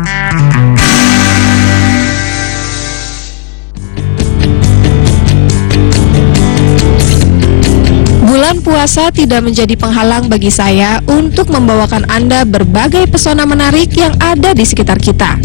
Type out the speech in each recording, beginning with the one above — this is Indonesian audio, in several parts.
Bulan puasa tidak menjadi penghalang bagi saya untuk membawakan Anda berbagai pesona menarik yang ada di sekitar kita.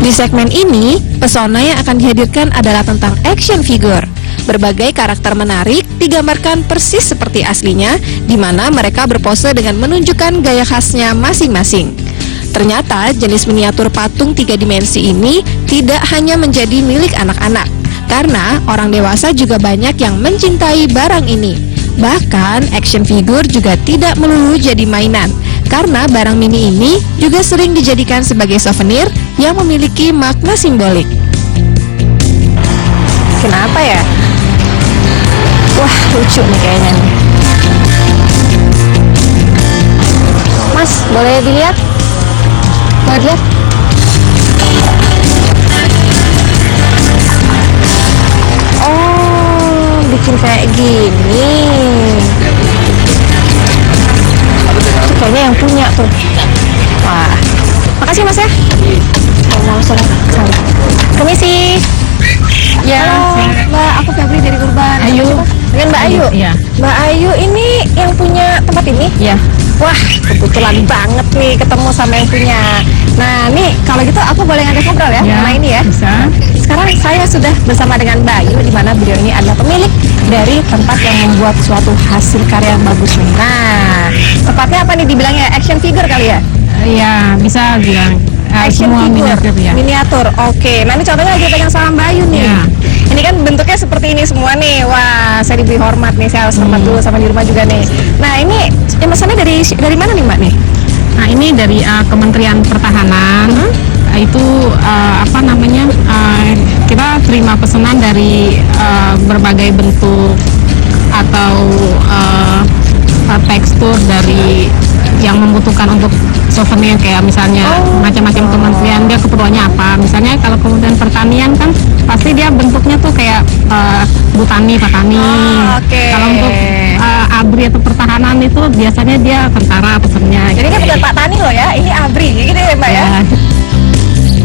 Di segmen ini, pesona yang akan dihadirkan adalah tentang action figure. Berbagai karakter menarik digambarkan persis seperti aslinya, di mana mereka berpose dengan menunjukkan gaya khasnya masing-masing. Ternyata jenis miniatur patung 3 dimensi ini tidak hanya menjadi milik anak-anak, karena orang dewasa juga banyak yang mencintai barang ini. Bahkan action figure juga tidak melulu jadi mainan, karena barang mini ini juga sering dijadikan sebagai souvenir yang memiliki makna simbolik. Kenapa ya? Wah, lucu nih kayaknya nih. Mas, boleh dilihat? Boleh lihat? Oh, bikin kayak gini. Itu kayaknya yang punya tuh. Wah, makasih Mas ya. Mau langsung sana. Permisi. Ya, Halo, Mbak, aku Febri dari Urban. Ayu. Dengan Mbak Ayu? Iya. Mbak Ayu ini yang punya tempat ini? Iya. Wah, kebetulan banget nih ketemu sama yang punya. Nah, nih kalau gitu aku boleh ngajak ngobrol ya sama ini ya? Bisa. Sekarang saya sudah bersama dengan Mbak Ayu, di mana beliau ini adalah pemilik dari tempat yang membuat suatu hasil karya yang bagus nih. Nah, tempatnya apa nih dibilangnya? Action figure kali ya? Iya, bisa bilang. Action Semua figure, miniatur ya. miniatur. Oke, nah ini contohnya lagi pegang sama Mbak Ayu nih. Iya. Ini kan bentuknya seperti ini semua nih. Wah, saya diberi hormat nih, saya harus hormat dulu sama di rumah juga nih. Nah, ini pesannya dari mana nih Mbak nih? Nah, ini dari Kementerian Pertahanan. Itu kita terima pesanan dari berbagai bentuk atau tekstur dari yang membutuhkan untuk souvenir, kayak misalnya macam-macam kementerian dia keperluannya apa. Misalnya kalau Kementerian Pertanian kan pasti dia bentuknya tuh kayak petani. Kalau untuk ABRI atau pertahanan itu biasanya dia tentara pesennya. Jadi kan bukan Pak Tani loh ya, ini ABRI gitu ya Mbak ya.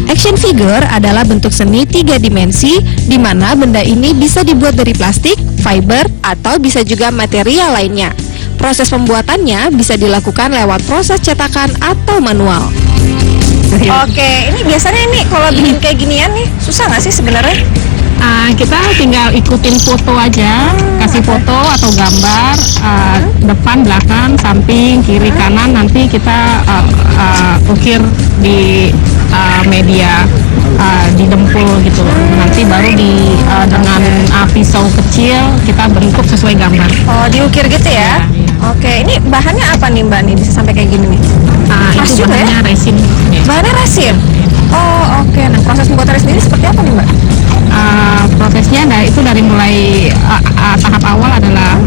Action figure adalah bentuk seni 3 dimensi di mana benda ini bisa dibuat dari plastik, fiber, atau bisa juga material lainnya. Proses pembuatannya bisa dilakukan lewat proses cetakan atau manual. Oke, ini biasanya kalau bikin kayak ginian nih susah nggak sih sebenarnya? Kita tinggal ikutin foto aja, kasih foto atau gambar depan, belakang, samping, kiri, kanan, nanti kita ukir di media didempul gitu. Nanti baru dengan pisau kecil kita bentuk sesuai gambar. Oh, diukir gitu ya? Oke, ini bahannya apa nih Mbak nih bisa sampai kayak gini nih? Itu bahannya resin. Bahannya resin? Oh, oke. Nah, proses pembuatannya sendiri seperti apa nih Mbak? Prosesnya itu dari mulai tahap awal adalah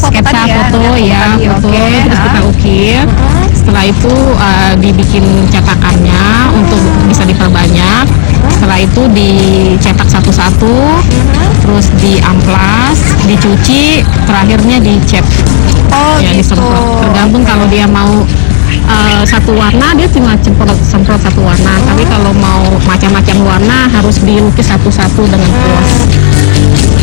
sketsa foto, terus kita ukir. Setelah itu dibikin cetakannya untuk bisa diperbanyak. Setelah itu dicetak satu-satu, terus diamplas, dicuci, terakhirnya dicat. Oh, ya, gitu. Disemprot. Tergantung kalau dia mau satu warna dia cuma semprot satu warna, tapi kalau mau macam-macam warna harus dilukis satu-satu dengan puas.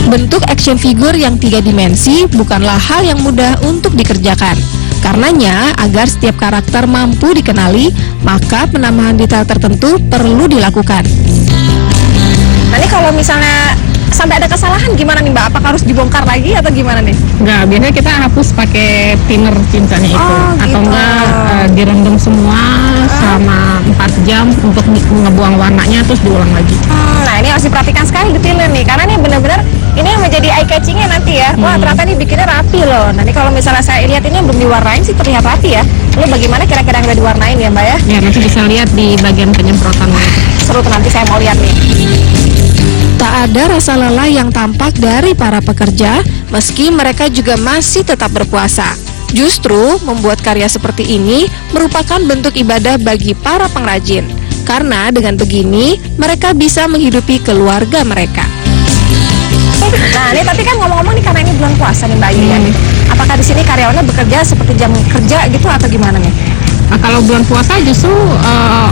Bentuk action figure yang 3 dimensi bukanlah hal yang mudah untuk dikerjakan. Karenanya, agar setiap karakter mampu dikenali, maka penambahan detail tertentu perlu dilakukan. Nah, ini kalau misalnya sampai ada kesalahan gimana nih Mbak? Apakah harus dibongkar lagi atau gimana nih? Enggak, biasanya kita hapus pakai thinner tintanya itu. Atau gitu. enggak direndam semua selama 4 jam untuk ngebuang warnanya, terus diulang lagi. Nah, ini harus diperhatikan sekali detailnya nih, karena ini benar-benar ini yang menjadi eye catching-nya nanti ya. Wah, ternyata ini bikinnya rapi loh. Nanti kalau misalnya saya lihat ini yang belum diwarnain sih terlihat rapi ya. Lalu bagaimana kira-kira yang udah diwarnain ya Mbak ya? Ya, nanti bisa lihat di bagian penyemprotannya. Seru tuh, nanti saya mau lihat nih. Tak ada rasa lelah yang tampak dari para pekerja, meski mereka juga masih tetap berpuasa. Justru, membuat karya seperti ini merupakan bentuk ibadah bagi para pengrajin. Karena dengan begini, mereka bisa menghidupi keluarga mereka. Nah, ini tapi kan ngomong-ngomong nih, karena ini bulan puasa nih Mbak Ayu ya. Apakah di sini karyawannya bekerja seperti jam kerja gitu atau gimana nih? Nah, kalau bulan puasa justru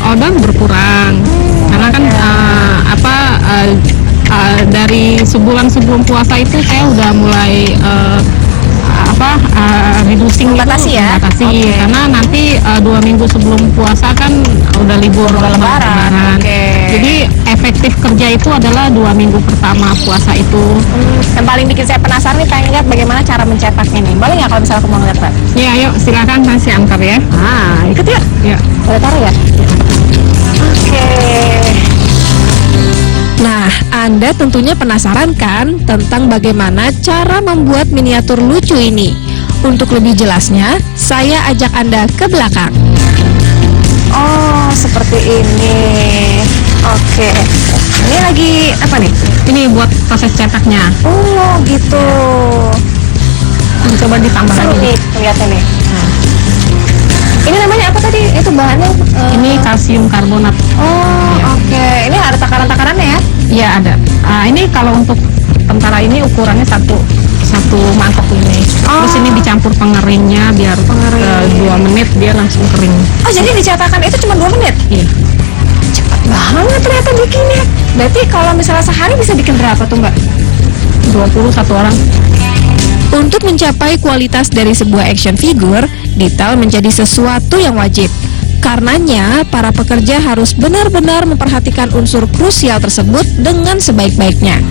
order berkurang karena kan dari sebulan sebelum puasa itu saya udah mulai reducing Membatasi ya? membatasi Oke. karena nanti 2 minggu sebelum puasa kan udah libur Lebaran. Oke. Jadi efektif kerja itu adalah 2 minggu pertama puasa itu. Yang paling bikin saya penasaran nih, pengen lihat bagaimana cara mencetaknya nih. Boleh nggak kalau misalnya aku mau ngeliat, Pak? Ya, yuk silakan saya antar ya. Ikut yuk. Ya. Boleh taruh ya? Oke. Nah, Anda tentunya penasaran kan tentang bagaimana cara membuat miniatur lucu ini? Untuk lebih jelasnya, saya ajak Anda ke belakang. Oh, seperti ini. Oke. Ini lagi apa nih? Ini buat proses cetaknya. Oh, gitu. Coba ditambah Seru lagi. nih, lihatnya nih. Ini namanya apa tadi? Itu bahannya? Ini kalsium karbonat. Oh, oke. Ini ada takaran-takarannya ya? Iya ada. Ini kalau untuk tentara ini ukurannya satu mangkok ini. Terus ini dicampur pengeringnya biar 2 menit dia langsung kering. Oh, jadi dicetakan itu cuma 2 menit? Iya. Cepat banget ternyata bikinnya. Berarti kalau misalnya sehari bisa bikin berapa tuh, Mbak? 20 satu orang. Untuk mencapai kualitas dari sebuah action figure, detail menjadi sesuatu yang wajib. Karenanya, para pekerja harus benar-benar memperhatikan unsur krusial tersebut dengan sebaik-baiknya.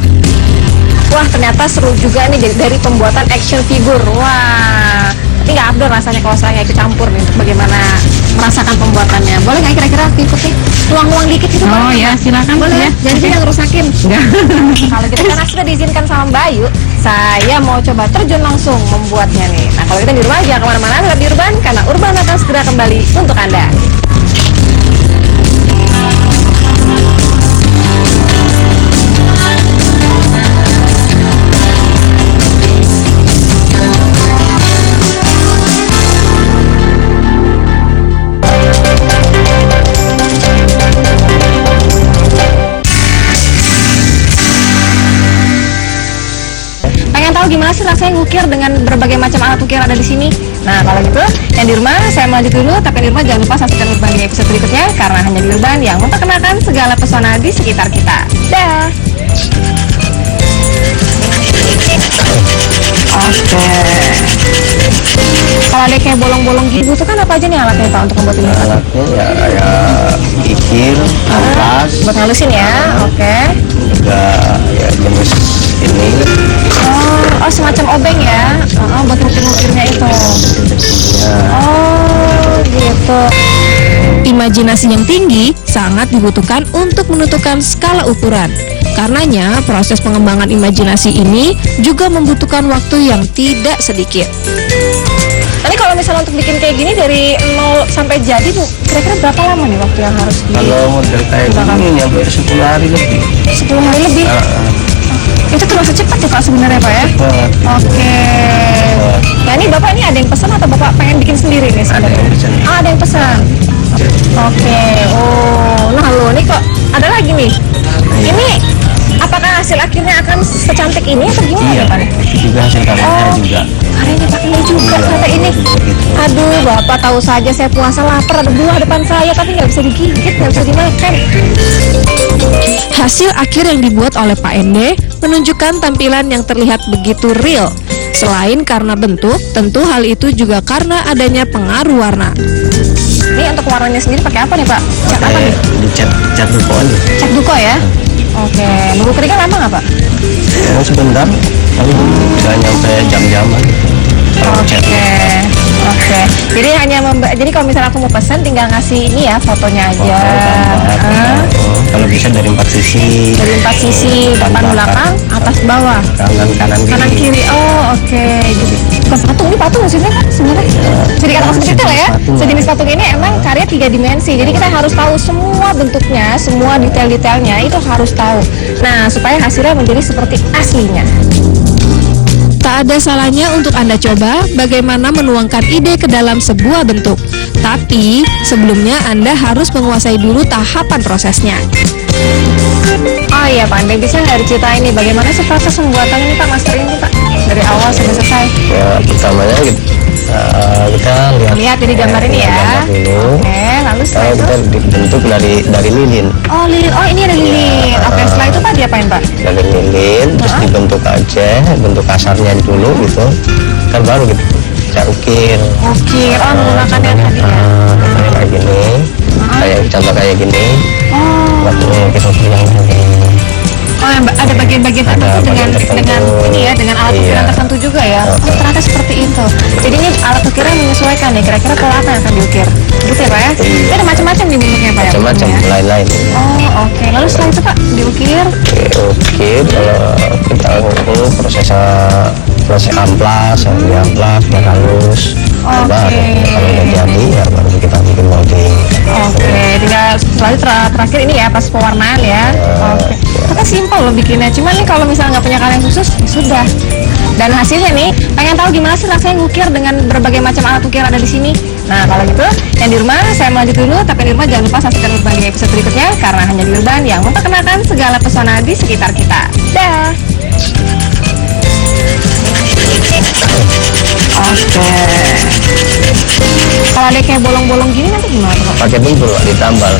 Wah, ternyata seru juga nih dari pembuatan action figure. Wah, tapi nggak afdol rasanya kalau saya ikut campur nih untuk bagaimana merasakan pembuatannya. Boleh nggak kira-kira aku ikut nih? Tuang-tuang dikit gitu. Oh ya, silakan. Boleh ya? Janji jangan rusakin. Enggak. Kalau gitu karena sudah diizinkan sama Mbak Ayu, saya mau coba terjun langsung membuatnya nih. Nah, kalau kita di rumah jangan kemana-mana, tetap di Urban karena Urban akan segera kembali untuk Anda. Pengen tahu gimana sih rasanya ngukir dengan berbagai macam alat ukir ada di sini? Nah, kalau gitu, yang di rumah saya lanjut dulu, tapi yang di rumah jangan lupa saksikan Urban di episode berikutnya karena hanya di Urban yang memperkenalkan segala pesona di sekitar kita. Dah. Oke. Kalau ada kayak bolong-bolong gitu tuh kan apa aja nih alatnya Pak untuk membuat ini? Alatnya ya kayak kikir, ampas, Buat halusin ya, oke. juga ya jenis ini Oh, semacam obeng ya? Buat ngukir-ngukirnya itu. ya, Oh, gitu. Imajinasi yang tinggi sangat dibutuhkan untuk menentukan skala ukuran. Karenanya, proses pengembangan imajinasi ini juga membutuhkan waktu yang tidak sedikit. Tapi kalau misalnya untuk bikin kayak gini dari 0 sampai jadi Bu, kira-kira berapa lama nih waktu yang harus kalau model kayak gini nyampe 10 hari lebih. 10 hari lebih? Itu termasuk cepat ya Pak sebenarnya Pak ya? Cepat. Oke. Nah ini Bapak ini ada yang pesan atau Bapak pengen bikin sendiri nih Ada sebenarnya? yang pesan. Ada yang pesan. Oke. Oh, nah lo nih kok ada lagi nih. Ini apakah hasil akhirnya akan secantik ini atau gimana Iya, Pak? itu juga hasil karyanya juga. Karyanya Pak ini juga Iya, ternyata ini. gitu. Aduh, Bapak tahu saja saya puasa lapar ada buah depan saya tapi nggak bisa digigit, nggak bisa dimakan. Hasil akhir yang dibuat oleh Pak Ende menunjukkan tampilan yang terlihat begitu real. Selain karena bentuk, tentu hal itu juga karena adanya pengaruh warna. Ini untuk warnanya sendiri pakai apa nih Pak? Cat apa nih? Dicat duko aja. Cat duko ya? Oke, nunggu keringnya lama nggak Pak? Ya, sebentar, tapi tidak nyampe jam-jaman. Kalau cat Oke. Jadi jadi kalau misalnya aku mau pesan tinggal ngasih ini ya fotonya aja. kalau bisa dari 4 sisi. Dari 4 sisi, depan belakang, atas bawah. Kanan kiri. Oh, oke. Jadi bukan patung, ini patung maksudnya kan sebenarnya. Jadi katakan seperti itu lah ya. Sejenis patung ini emang karya 3 dimensi. Jadi kita harus tahu semua bentuknya, semua detail-detailnya itu harus tahu. Nah, supaya hasilnya menjadi seperti aslinya. Tak ada salahnya untuk Anda coba bagaimana menuangkan ide ke dalam sebuah bentuk. Tapi, sebelumnya Anda harus menguasai dulu tahapan prosesnya. Oh iya Pak, Anda bisa nggak diceritain nih bagaimana sih proses pembuatan ini Pak, master ini Pak? dari awal sampai selesai? Ya pertamanya kita Lihat dari gambar ini ya. gambar dulu. Oke, lalu setelah Lalu itu? kita dibentuk dari lilin. Oh, lilin. Oh, ini ada lilin. Oke, setelah itu Pak diapain Pak? Dari lilin terus dibentuk aja, bentuk kasarnya dulu gitu. Kan baru kita ukir. Ukir. Oh, menggunakan yang tadi ya. Contohnya kayak gini. Contoh kayak gini. Oh, Waktu kita ukir yang ini. oh yang ada bagian-bagian Ada tertentu dengan bagian tertentu. dengan ini ya, dengan alat ukiran Iya. tertentu juga ya. Oh, ternyata seperti itu. Jadi ini alat ukirnya menyesuaikan ya. Kira-kira pola apa yang akan diukir? Gitu ya Pak ya? Iya. Ini ada macam-macam nih bentuknya Pak ya. Macam-macam bentuknya ya? lain-lain. Oh, oke. Lalu setelah itu Pak diukir? Ukir kalau kita ngukir proses amplas, diamplas, biar halus. Oke. Baru kalau udah jadi ya baru kita bikin molding. Oke, tinggal setelah itu terakhir ini ya pas pewarnaan ya. Oke, ternyata simpel loh bikinnya. Cuman nih kalau misalnya nggak punya kalian khusus, ya sudah. Dan hasilnya nih, pengen tahu gimana sih rasanya ngukir dengan berbagai macam alat ukir ada di sini? Nah kalau gitu, yang di rumah saya melanjut dulu, tapi yang di rumah jangan lupa saksikan Urban di episode berikutnya karena hanya di Urban yang memperkenalkan segala pesona di sekitar kita. Dah. Oke. Kalau ada kayak bolong-bolong gini nanti gimana Pak? Pakai bumbu ditambal.